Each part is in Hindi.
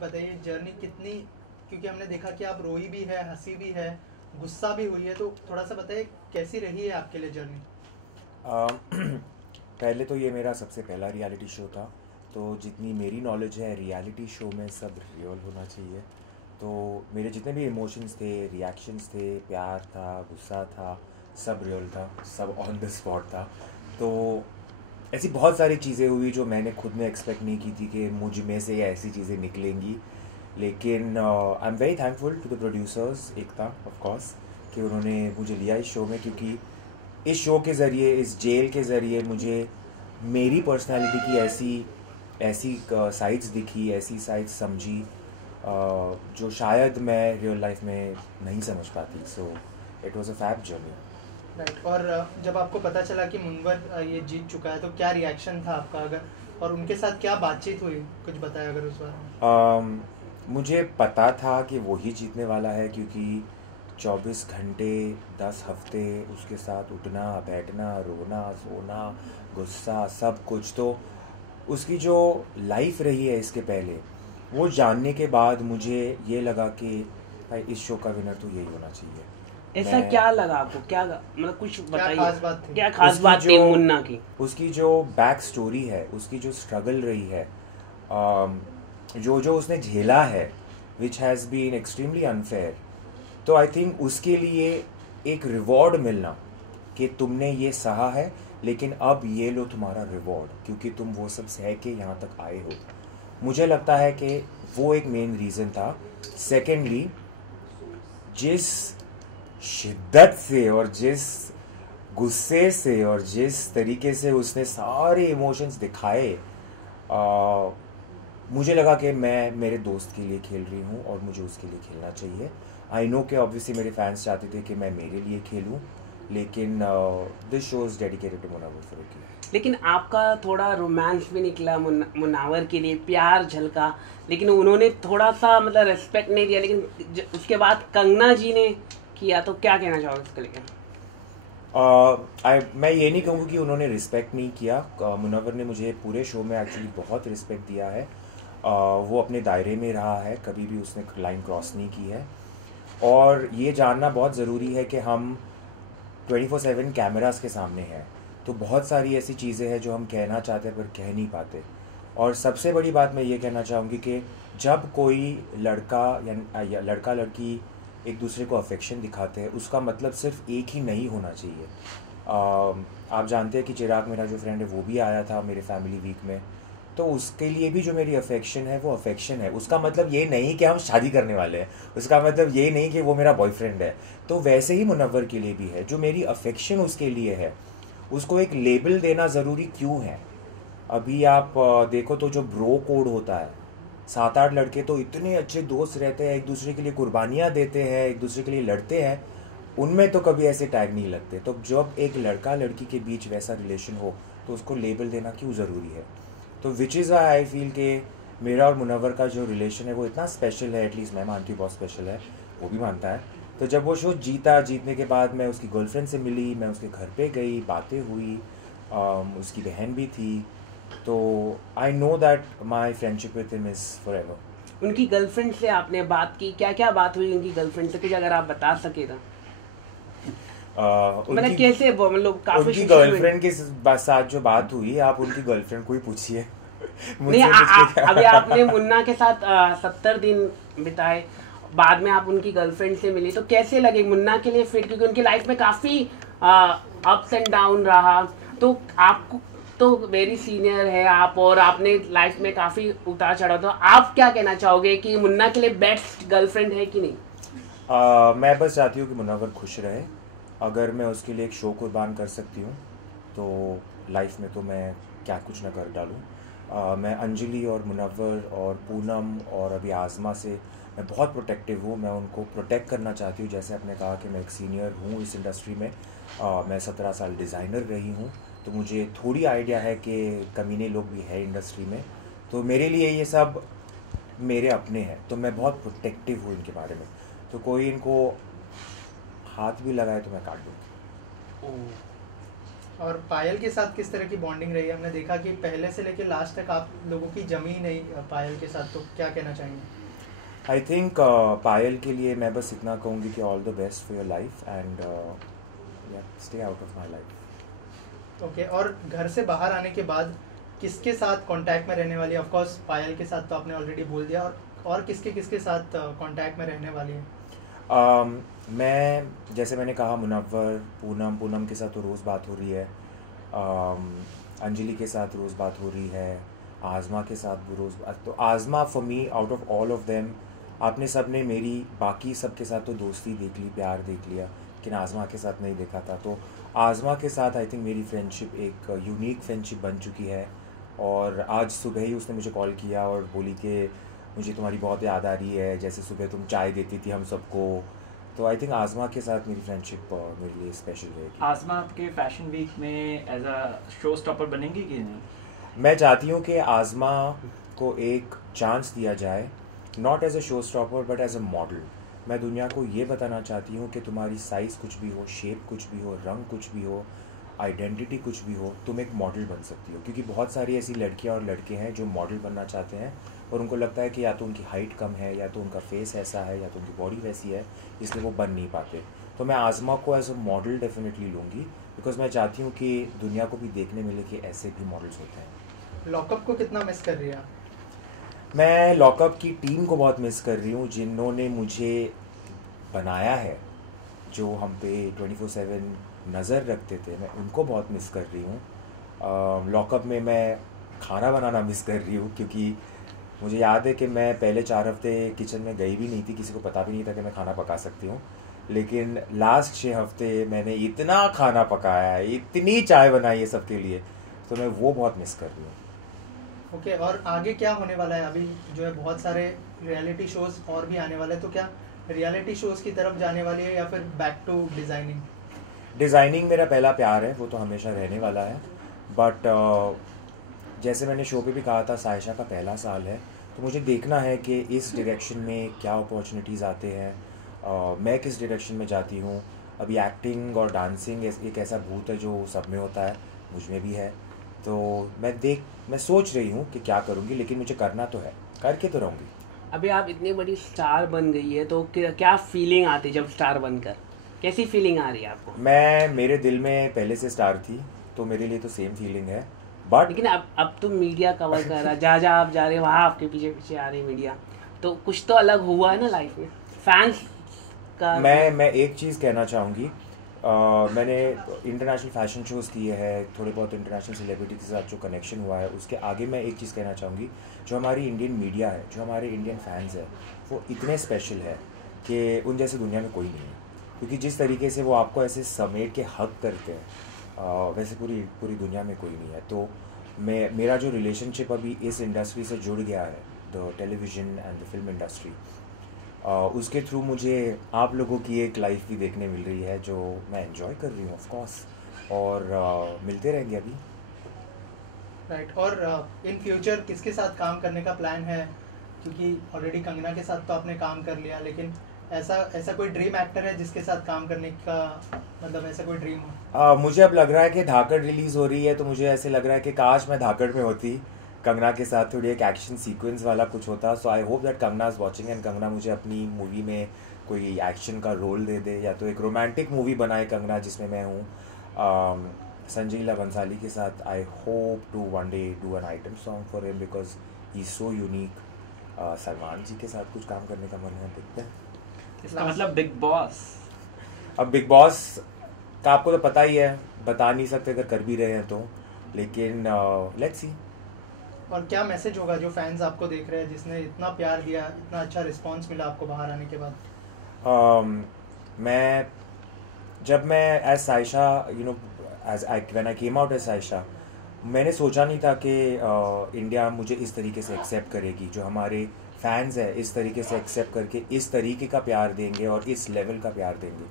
बताइए जर्नी कितनी, क्योंकि हमने देखा कि आप रोई भी है, हंसी भी है, गुस्सा भी हुई है, तो थोड़ा सा बताइए कैसी रही है आपके लिए जर्नी। पहले तो ये मेरा सबसे पहला रियलिटी शो था। तो जितनी मेरी नॉलेज है रियलिटी शो में सब रियल होना चाहिए। तो मेरे जितने भी इमोशंस थे, रिएक्शंस थे, प्यार था, गुस्सा था, सब रियल था, सब ऑन द स्पॉट था। तो ऐसी बहुत सारी चीज़ें हुई जो मैंने खुद में एक्सपेक्ट नहीं की थी कि मुझ में से ऐसी चीज़ें निकलेंगी। लेकिन I am very thankful to the producers Ekta of course कि उन्होंने मुझे लिया इस शो में, क्योंकि इस शो के ज़रिए, इस जेल के ज़रिए मुझे मेरी पर्सनालिटी की ऐसी ऐसी साइड्स दिखी, ऐसी साइड्स समझी जो शायद मैं रियल लाइफ में नहीं समझ पाती। So it was a fab journey. Right. और जब आपको पता चला कि मुनवर ये जीत चुका है, तो क्या रिएक्शन था आपका, अगर और उनके साथ क्या बातचीत हुई, कुछ बताया अगर उस बारे में। मुझे पता था कि वो ही जीतने वाला है, क्योंकि 24 घंटे 10 हफ्ते उसके साथ उठना बैठना, रोना सोना, गुस्सा, सब कुछ। तो उसकी जो लाइफ रही है इसके पहले, वो जानने के बाद मुझे ये लगा कि भाई इस शो का विनर तो यही होना चाहिए। ऐसा मैं क्या लगा आपको, क्या मतलब कुछ क्या बताइए। खास बात थी। क्या खास उसकी बात थी जो मुन्ना की? उसकी जो बैक स्टोरी है, उसकी जो स्ट्रगल रही है, जो जो उसने झेला है, which has been extremely unfair. तो आई थिंक उसके लिए एक रिवॉर्ड मिलना कि तुमने ये सहा है, लेकिन अब ये लो तुम्हारा रिवॉर्ड, क्योंकि तुम वो सब सह के यहाँ तक आए हो। मुझे लगता है कि वो एक मेन रीज़न था। सेकेंडली, जिस शिद्दत से और जिस गुस्से से और जिस तरीके से उसने सारे इमोशंस दिखाए, मुझे लगा कि मैं मेरे दोस्त के लिए खेल रही हूँ और मुझे उसके लिए खेलना चाहिए। आई नो कि ऑब्वियसली मेरे फैंस चाहते थे कि मैं मेरे लिए खेलूँ, लेकिन this show is dedicated to Munawar Faruqui. लेकिन आपका थोड़ा रोमांस भी निकला, मुनावर के लिए प्यार झलका, लेकिन उन्होंने थोड़ा सा मतलब रेस्पेक्ट नहीं दिया। लेकिन उसके बाद कंगना जी ने किया, तो क्या कहना चाहोगे इसके लिए? मैं ये नहीं कहूँगा कि उन्होंने रिस्पेक्ट नहीं किया। मुनव्वर ने मुझे पूरे शो में एक्चुअली बहुत रिस्पेक्ट दिया है। वो अपने दायरे में रहा है, कभी भी उसने लाइन क्रॉस नहीं की है। और ये जानना बहुत ज़रूरी है कि हम 24/7 कैमरास के सामने हैं, तो बहुत सारी ऐसी चीज़ें हैं जो हम कहना चाहते हैं पर कह नहीं पाते। और सबसे बड़ी बात मैं ये कहना चाहूँगी कि जब कोई लड़का या लड़का लड़की एक दूसरे को अफेक्शन दिखाते हैं, उसका मतलब सिर्फ एक ही नहीं होना चाहिए। आप जानते हैं कि चिराग मेरा जो फ्रेंड है वो भी आया था मेरे फैमिली वीक में, तो उसके लिए भी जो मेरी अफेक्शन है वो अफेक्शन है। उसका मतलब ये नहीं कि हम शादी करने वाले हैं, उसका मतलब ये नहीं कि वो मेरा बॉयफ्रेंड है। तो वैसे ही मुनव्वर के लिए भी है, जो मेरी अफेक्शन उसके लिए है, उसको एक लेबल देना ज़रूरी क्यों है? अभी आप देखो तो जो ब्रो कोड होता है, 7-8 लड़के तो इतने अच्छे दोस्त रहते हैं, एक दूसरे के लिए कुर्बानियाँ देते हैं, एक दूसरे के लिए लड़ते हैं, उनमें तो कभी ऐसे टैग नहीं लगते। तो जब एक लड़का लड़की के बीच वैसा रिलेशन हो, तो उसको लेबल देना क्यों ज़रूरी है? तो विच इज़ आई फील कि मेरा और मुनव्वर का जो रिलेशन है वो इतना स्पेशल है, एटलीस्ट मैं मानती हूँ बहुत स्पेशल है, वो भी मानता है। तो जब वो शो जीता, जीतने के बाद मैं उसकी गर्लफ्रेंड से मिली, मैं उसके घर पे गई, बातें हुई, उसकी बहन भी थी। तो I know that my friendship with him is forever. उनकी गर्लफ्रेंड से आपने बात की, क्या क्या बात हुई उनकी गर्लफ्रेंड से, कुछ अगर आप बता सके तो। मतलब कैसे मतलब काफी उनकी social गर्लफ्रेंड के साथ जो बात हुई, आप उनकी गर्लफ्रेंड को ही पूछिए। नहीं, मुझसे पूछ के अभी क्या? आपने मुन्ना के साथ 70 दिन बिताए, बाद में आप उनकी गर्लफ्रेंड से मिली, तो कैसे लगे मुन्ना के लिए फिर? क्योंकि उनकी लाइफ में काफी अप्स एंड डाउन रहा। तो आपको तो वेरी सीनियर है आप, और आपने लाइफ में काफी उतार चढ़ाव, तो आप क्या कहना चाहोगे कि मुन्ना के लिए बेस्ट गर्लफ्रेंड है कि नहीं? मैं बस चाहती हूँ कि मुनव्वर खुश रहे। अगर मैं उसके लिए एक शो कुर्बान कर सकती हूँ तो लाइफ में तो मैं क्या कुछ ना कर डालूँ। मैं अंजलि और मुनव्वर और पूनम और अभी आज़मा से मैं बहुत प्रोटेक्टिव हूँ। मैं उनको प्रोटेक्ट करना चाहती हूँ। जैसे आपने कहा कि मैं एक सीनियर हूँ इस इंडस्ट्री में, मैं 17 साल डिज़ाइनर रही हूँ, तो मुझे थोड़ी आइडिया है कि कमीने लोग भी है इंडस्ट्री में। तो मेरे लिए ये सब मेरे अपने हैं, तो मैं बहुत प्रोटेक्टिव हूँ इनके बारे में। तो कोई इनको हाथ भी लगाए तो मैं काट दूँगी। और पायल के साथ किस तरह की बॉन्डिंग रही है? हमने देखा कि पहले से लेकर लास्ट तक आप लोगों की जमी नहीं पायल के साथ, तो क्या कहना चाहेंगे? आई थिंक पायल के लिए मैं बस इतना कहूँगी कि all the best for your life and stay out of my life. Okay, और घर से बाहर आने के बाद किसके साथ कांटेक्ट में रहने वाली है? ऑफ कोर्स पायल के साथ तो आपने ऑलरेडी बोल दिया, और किसके साथ कांटेक्ट में रहने वाली है? मैं जैसे मैंने कहा मुनव्वर, पूनम के साथ तो रोज़ बात हो रही है, अंजलि के साथ रोज़ बात हो रही है, आज़मा के साथ भी रोज़ बात। तो आज़मा for me out of all of them, आपने सब ने मेरी बाकी सब के साथ तो दोस्ती देख ली, प्यार देख लिया, लेकिन आज़मा के साथ नहीं देखा था। तो आज़मा के साथ आई थिंक मेरी फ्रेंडशिप एक यूनिक फ्रेंडशिप बन चुकी है। और आज सुबह ही उसने मुझे कॉल किया और बोली कि मुझे तुम्हारी बहुत याद आ रही है, जैसे सुबह तुम चाय देती थी हम सबको। तो आई थिंक आज़मा के साथ मेरी फ्रेंडशिप मेरे लिए स्पेशल रहेगी। आज़मा आपके फैशन वीक में एज अ शो स्टॉपर बनेंगी कि नहीं? मैं चाहती हूँ कि आज़मा को एक चांस दिया जाए, not as a show stopper but as a model. मैं दुनिया को ये बताना चाहती हूँ कि तुम्हारी साइज़ कुछ भी हो, शेप कुछ भी हो, रंग कुछ भी हो, आइडेंटिटी कुछ भी हो, तुम एक मॉडल बन सकती हो। क्योंकि बहुत सारी ऐसी लड़कियाँ और लड़के हैं जो मॉडल बनना चाहते हैं और उनको लगता है कि या तो उनकी हाइट कम है, या तो उनका फेस ऐसा है, या तो उनकी बॉडी वैसी है, इसलिए वो बन नहीं पाते। तो मैं आज़मा को एज अ मॉडल डेफिनेटली लूँगी, बिकॉज मैं चाहती हूँ कि दुनिया को भी देखने मिले कि ऐसे भी मॉडल्स होते हैं। लॉकअप को कितना मिस कर रही है आप? मैं लॉकअप की टीम को बहुत मिस कर रही हूँ, जिन्होंने मुझे बनाया है, जो हम पे 24/7 नज़र रखते थे, मैं उनको बहुत मिस कर रही हूँ। लॉकअप में मैं खाना बनाना मिस कर रही हूँ, क्योंकि मुझे याद है कि मैं पहले 4 हफ्ते किचन में गई भी नहीं थी, किसी को पता भी नहीं था कि मैं खाना पका सकती हूँ। लेकिन लास्ट 6 हफ्ते मैंने इतना खाना पकाया है, इतनी चाय बनाई है सबके लिए, तो मैं वो बहुत मिस कर रही हूँ। ओके, और आगे क्या होने वाला है? अभी जो है बहुत सारे रियलिटी शोज और भी आने वाले हैं, तो क्या रियलिटी शोज की तरफ जाने वाली है या फिर बैक टू डिज़ाइनिंग? डिज़ाइनिंग मेरा पहला प्यार है, वो तो हमेशा रहने वाला है। बट जैसे मैंने शो पे भी कहा था, सायशा का पहला साल है, तो मुझे देखना है कि इस डायरेक्शन में क्या अपॉर्चुनिटीज़ आते हैं, मैं किस डायरेक्शन में जाती हूँ। अभी एक्टिंग और डांसिंग एक ऐसा भूत है जो सब में होता है, मुझ में भी है। तो मैं सोच रही हूँ कि क्या करूँगी, लेकिन मुझे करना तो है, करके तो रहूँगी। अभी आप इतनी बड़ी स्टार बन गई है, तो क्या फीलिंग आती है जब स्टार बनकर? कैसी फीलिंग आ रही है आपको? मेरे दिल में पहले से स्टार थी, तो मेरे लिए तो सेम फीलिंग है। बट लेकिन अब तो मीडिया कवर कर रहा है, जहाँ आप जा रहे हैं वहाँ आपके पीछे पीछे आ रही मीडिया, तो कुछ तो अलग हुआ है ना लाइफ में फैंस का। मैं एक चीज़ कहना चाहूँगी, मैंने इंटरनेशनल फैशन शोज़ किए हैं, थोड़े बहुत इंटरनेशनल सेलिब्रिटी के साथ जो कनेक्शन हुआ है, उसके आगे मैं एक चीज़ कहना चाहूँगी, जो हमारी इंडियन मीडिया है, जो हमारे इंडियन फैंस है, वो इतने स्पेशल है कि उन जैसे दुनिया में कोई नहीं है। क्योंकि जिस तरीके से वो आपको ऐसे समेट के हक करते हैं, वैसे पूरी दुनिया में कोई नहीं है। तो मेरा जो रिलेशनशिप अभी इस इंडस्ट्री से जुड़ गया है, the television and the film industry, उसके थ्रू मुझे आप लोगों की एक लाइफ भी देखने मिल रही है, जो मैं एंजॉय कर रही हूँ ऑफ कोर्स, और मिलते रहेंगे अभी। राइट, और इन फ्यूचर किसके साथ काम करने का प्लान है? क्योंकि ऑलरेडी कंगना के साथ तो आपने काम कर लिया, लेकिन ऐसा कोई ड्रीम एक्टर है जिसके साथ काम करने का, मतलब ऐसा कोई ड्रीम हो? मुझे अब लग रहा है कि धाकड़ रिलीज़ हो रही है, तो मुझे ऐसे लग रहा है कि काश मैं धाकड़ में होती, कंगना के साथ थोड़ी एक एक्शन सीक्वेंस वाला कुछ होता। So I hope that Kangana is watching and Kangana मुझे अपनी मूवी में कोई एक्शन का रोल दे दे, या तो एक रोमांटिक मूवी बनाए कंगना जिसमें मैं हूँ संजय लीला भंसाली के साथ। I hope to one day do an item song for him because he is so unique. Salman ji के साथ कुछ काम करने का मन है, देखते हैं। इसका मतलब बिग बॉस। अब बिग बॉस का आपको तो पता ही है, बता नहीं सकते अगर कर भी रहे हैं तो, लेकिन लेट्स सी। और क्या मैसेज होगा जो फैंस आपको देख रहे हैं, जिसने इतना प्यार दिया, इतना अच्छा रिस्पांस मिला आपको बाहर आने के बाद? जब मैं as Sayesha, you know, when I came out as Sayesha, मैंने सोचा नहीं था कि इंडिया मुझे इस तरीके से एक्सेप्ट करेगी। जो हमारे फैंस है इस तरीके से एक्सेप्ट करके इस तरीके का प्यार देंगे और इस लेवल का प्यार देंगे।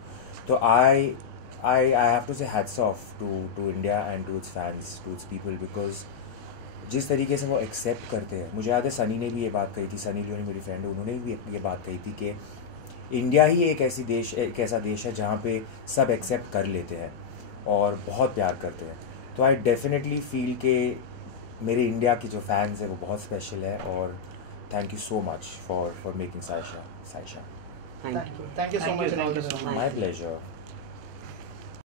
तो I have to say hats off to India and to its fans, to its people, because जिस तरीके से वो एक्सेप्ट करते हैं। मुझे याद है सनी ने भी ये बात कही थी, सनी लियोनी मेरी फ्रेंड है, उन्होंने भी ये बात कही थी कि इंडिया ही एक ऐसा देश है जहाँ पे सब एक्सेप्ट कर लेते हैं। और बहुत प्यार करते हैं। तो आई डेफिनेटली फील के मेरे इंडिया की जो फैंस हैं वो बहुत स्पेशल है, और thank you so much for making Saisha. Thank you thank you so Thank you, much. thank you so much. My pleasure.